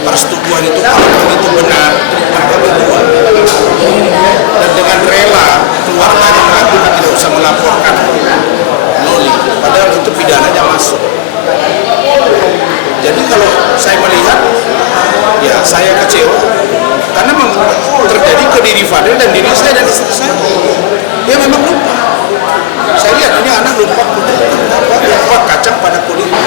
persetubuhan itu kalau itu benar, mereka berdua. Dan dengan rela keluarganya mengatakan tidak usah melaporkan Loli, padahal itu pidananya masuk. Jadi kalau saya melihat, ya saya kecewa karena terjadi ke diri Fadel dan diri saya dan istri saya. Dia memang lupa. Saya lihat ini anak lupa kacang pada kulitnya.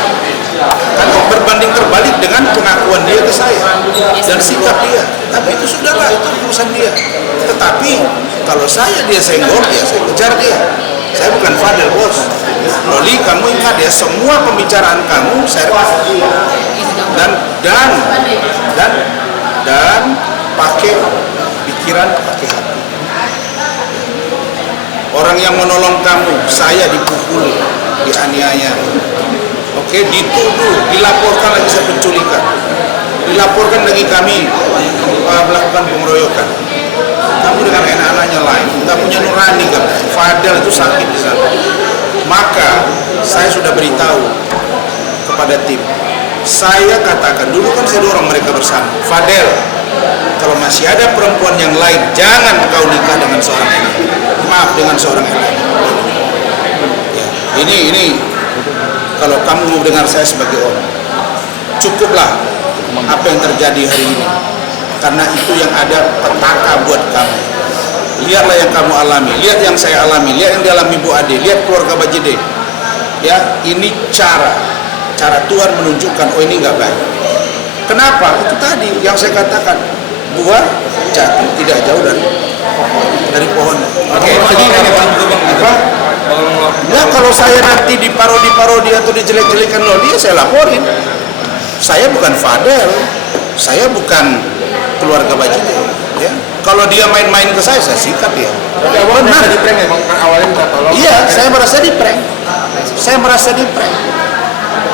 Karena berbanding terbalik dengan pengakuan dia ke saya dan sikap dia. Tapi itu sudahlah, itu urusan dia. Tetapi kalau dia senggol, ya saya kejar dia. Saya bukan Fadel, bos. Loli, kamu ingat ya, semua pembicaraan kamu saya rekam. Dan pakai pikiran, pakai hati. Orang yang menolong kamu, saya dipukul, dianiaya. Oke, dituduh, dilaporkan lagi saya penculikan. Dilaporkan lagi kami melakukan pengeroyokan. Kamu dengan anak-anaknya lain, nggak punya nurani kan? Fadel itu sakit di sana. Maka saya sudah beritahu kepada tim. Saya katakan dulu kan saya dorong mereka bersama. Fadel, kalau masih ada perempuan yang lain, jangan kau nikah dengan seorang ini. Maaf, dengan seorang ini. Ya, ini kalau kamu mau dengar saya sebagai orang, cukuplah apa yang terjadi hari ini. Karena itu yang ada petaka buat kamu. Lihatlah yang kamu alami, lihat yang saya alami, lihat yang dialami Bu Ade, lihat keluarga Bajide. Ya, ini cara Tuhan menunjukkan, oh ini nggak baik. Kenapa? Itu tadi yang saya katakan, buah jatuh tidak jauh dari pohon. Oke, apa? Ya kalau saya nanti diparodi atau dijelek-jelekan Loli, saya laporin. Saya bukan Fadel, saya bukan keluarga Bajide. Ya, kalau dia main-main ke saya sikat ya. Tapi awalnya di prank ya, awalnya minta tolong. Iya, saya merasa di prank.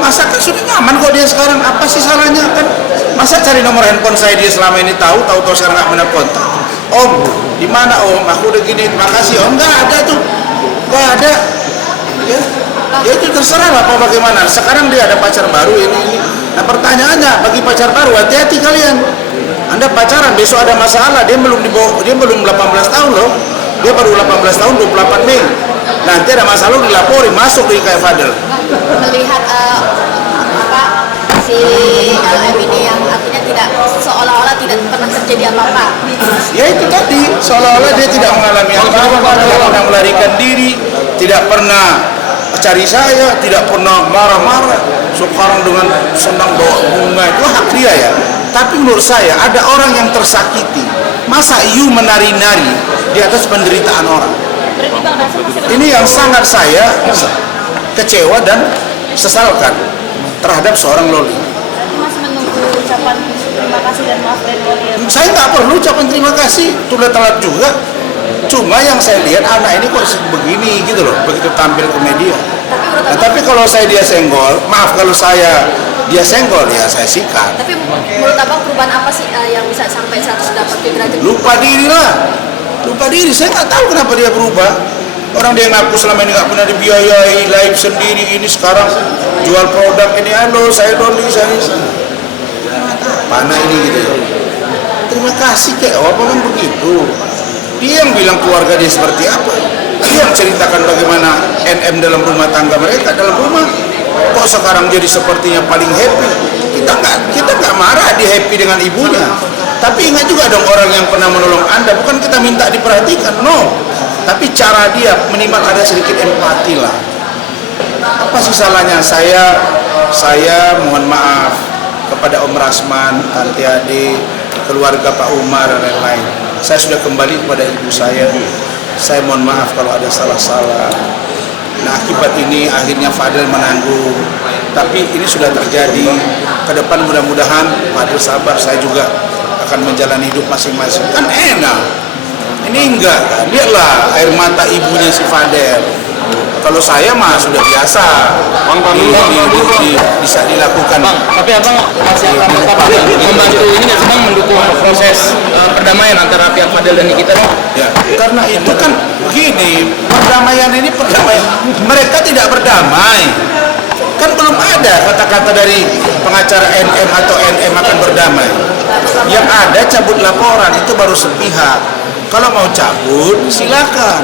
Masa kan sudah nyaman kok dia sekarang, apa sih salahnya kan? Masa cari nomor handphone saya dia selama ini tahu sekarang nggak benar kontak. Om, di mana Om? Aku udah gini, makasih Om. Nggak ada tuh, nggak ada. Ya itu terserah lah apa bagaimana. Sekarang dia ada pacar baru ini. Nah pertanyaannya, bagi pacar baru hati-hati kalian. Anda pacaran besok ada masalah, dia belum 18 tahun loh. Dia baru 18 tahun 28 Mei. Nanti ada masalah dilaporin, masuk di kayak Fadel. Melihat si LM ini yang artinya tidak seolah-olah tidak pernah terjadi apa-apa. Ya itu tadi, seolah-olah dia tidak mengalami apa-apa, tidak pernah melarikan diri, tidak pernah cari saya, tidak pernah marah-marah. Sekarang dengan senang bawa bunga itu hak dia ya. Tapi menurut saya ada orang yang tersakiti. Masa you menari-nari di atas penderitaan orang? Ini yang sangat saya kecewa dan sesalkan terhadap seorang Loli. Masih menunggu ucapan terima kasih dan maaf dari Loli. Saya nggak perlu ucapan terima kasih, sudah telat juga. Cuma yang saya lihat anak ini kok begini gitu loh, begitu tampil ke media. Tapi kalau dia senggol, maaf kalau dia senggol ya saya sikat. Tapi menurut Abang perubahan apa sih yang bisa sampai 180 derajat? Lupa diri, saya nggak tahu kenapa dia berubah. Orang dia ngaku selama ini nggak pernah dibiayai, live sendiri, ini sekarang jual produk ini, halo saya Loli, saya mana ini gitu. Terima kasih kayak apa kan begitu. Dia yang bilang keluarga dia seperti apa. Dia yang ceritakan bagaimana NM dalam rumah tangga mereka, dalam rumah. Kok sekarang jadi sepertinya paling happy. Kita nggak marah dia happy dengan ibunya. Tapi ingat juga dong orang yang pernah menolong Anda, bukan kita minta diperhatikan, no. Tapi cara dia minimal ada sedikit empati lah. Apa sih salahnya saya mohon maaf kepada Om Rasman, Tante Ade, keluarga Pak Umar dan lain-lain. Saya sudah kembali kepada ibu saya. Saya mohon maaf kalau ada salah-salah. Nah akibat ini akhirnya Fadel menanggung. Tapi ini sudah terjadi. Ke depan mudah-mudahan Fadel sabar, saya juga akan menjalani hidup masing-masing. Kan enak. Ini enggak kan? Lihatlah air mata ibunya si Fadel. Kalau saya mah sudah biasa. Bisa dilakukan. Bang, tapi Abang masih akan tetap membantu ini nggak sih Bang, mendukung proses perdamaian antara pihak Fadel dan Nikita Bang? Ya, karena itu kan begini, perdamaian mereka tidak berdamai. Kan belum ada kata-kata dari pengacara NM atau NM akan berdamai. berdamai. Yang ada cabut laporan itu baru sepihak. Kalau mau cabut silakan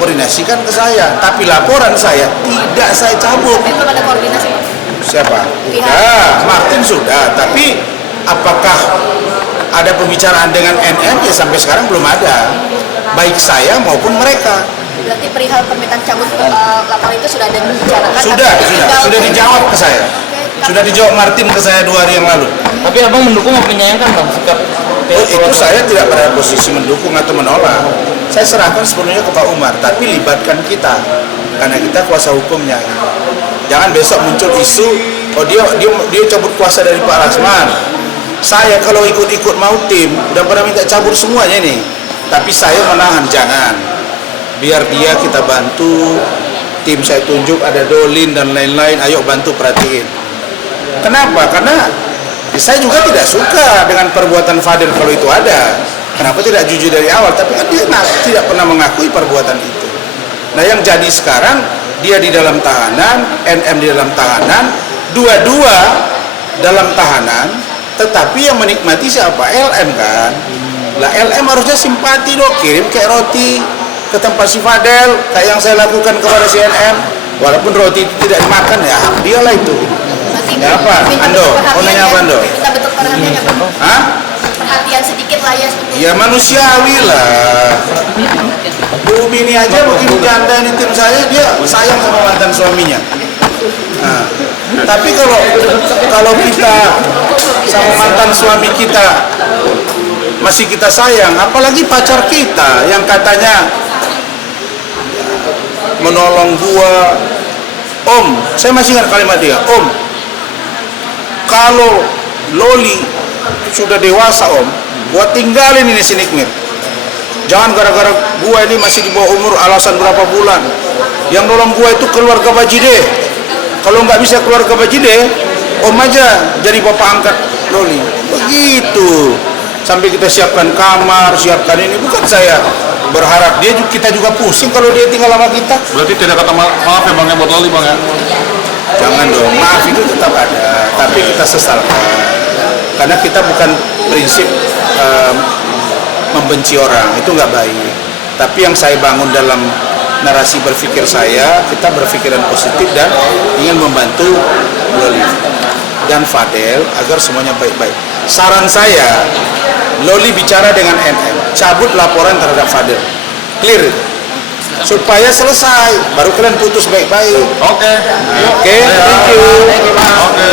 koordinasikan ke saya, tapi laporan saya tidak saya cabut. Tapi belum ada koordinasi Pak. Siapa? Pihak. Ya, Martin sudah, tapi apakah ada pembicaraan dengan NM? Ya sampai sekarang belum ada, baik saya maupun mereka. Berarti perihal permintaan cabut laporan itu sudah ada dibicarakan. Sudah dijawab ke saya. Sudah dijawab Martin ke saya 2 hari yang lalu. Tapi abang mendukung atau menyayangkan bang sikap Oh, itu saya tidak pada posisi mendukung atau menolak. Saya serahkan sepenuhnya ke Pak Umar, tapi libatkan kita karena kita kuasa hukumnya. Jangan besok muncul isu, oh dia cabut kuasa dari Pak Rasman. Saya kalau ikut-ikut mau tim, udah pada minta cabut semuanya nih. Tapi saya menahan, jangan. Biar dia kita bantu, tim saya tunjuk ada Dolin dan lain-lain, ayo bantu perhatiin. Kenapa? Karena saya juga tidak suka dengan perbuatan Fadil kalau itu ada. Kenapa tidak jujur dari awal? Tapi kan dia tidak pernah mengakui perbuatan itu. Nah yang jadi sekarang, dia di dalam tahanan, NM di dalam tahanan, dua-dua dalam tahanan, tetapi yang menikmati siapa? LM kan? Lah LM harusnya simpati dong, kirim kayak roti ke tempat si Fadel, kayak yang saya lakukan kepada si NM. Walaupun roti itu tidak dimakan, ya hak dia lah itu. Ya apa? Ando, mau nanya apa Ando? Minta bentuk perhatiannya Pak. Hah? Perhatian sedikit lah ya. Ya manusiawi lah. Bu Mini aja begitu janda ini tim saya, dia sayang sama mantan suaminya. Nah, tapi kalau kita sama mantan suami kita masih kita sayang, apalagi pacar kita yang katanya menolong gua, Om, saya masih ingat kalimat dia, Om, kalau Loli sudah dewasa Om, gua tinggalin ini si Nikmir. Jangan gara-gara gua ini masih di bawah umur alasan berapa bulan. Yang nolong gua itu keluarga Bajide. Kalau nggak bisa keluarga Bajide, Om aja jadi bapak angkat Loli. Begitu. Sampai kita siapkan kamar, siapkan ini. Bukan saya berharap kita juga pusing kalau dia tinggal sama kita. Berarti tidak kata maaf ya bang ya buat Loli bang ya? Jangan dong, maaf itu tetap ada, tapi kita sesalkan. Karena kita bukan prinsip membenci orang, itu nggak baik. Tapi yang saya bangun dalam narasi berpikir saya, kita berpikiran positif dan ingin membantu Loli dan Fadel agar semuanya baik-baik. Saran saya, Loli bicara dengan NM, cabut laporan terhadap Fadel, clear itu. Supaya selesai, baru kalian putus baik-baik. Oke. Oke, thank you. Oke.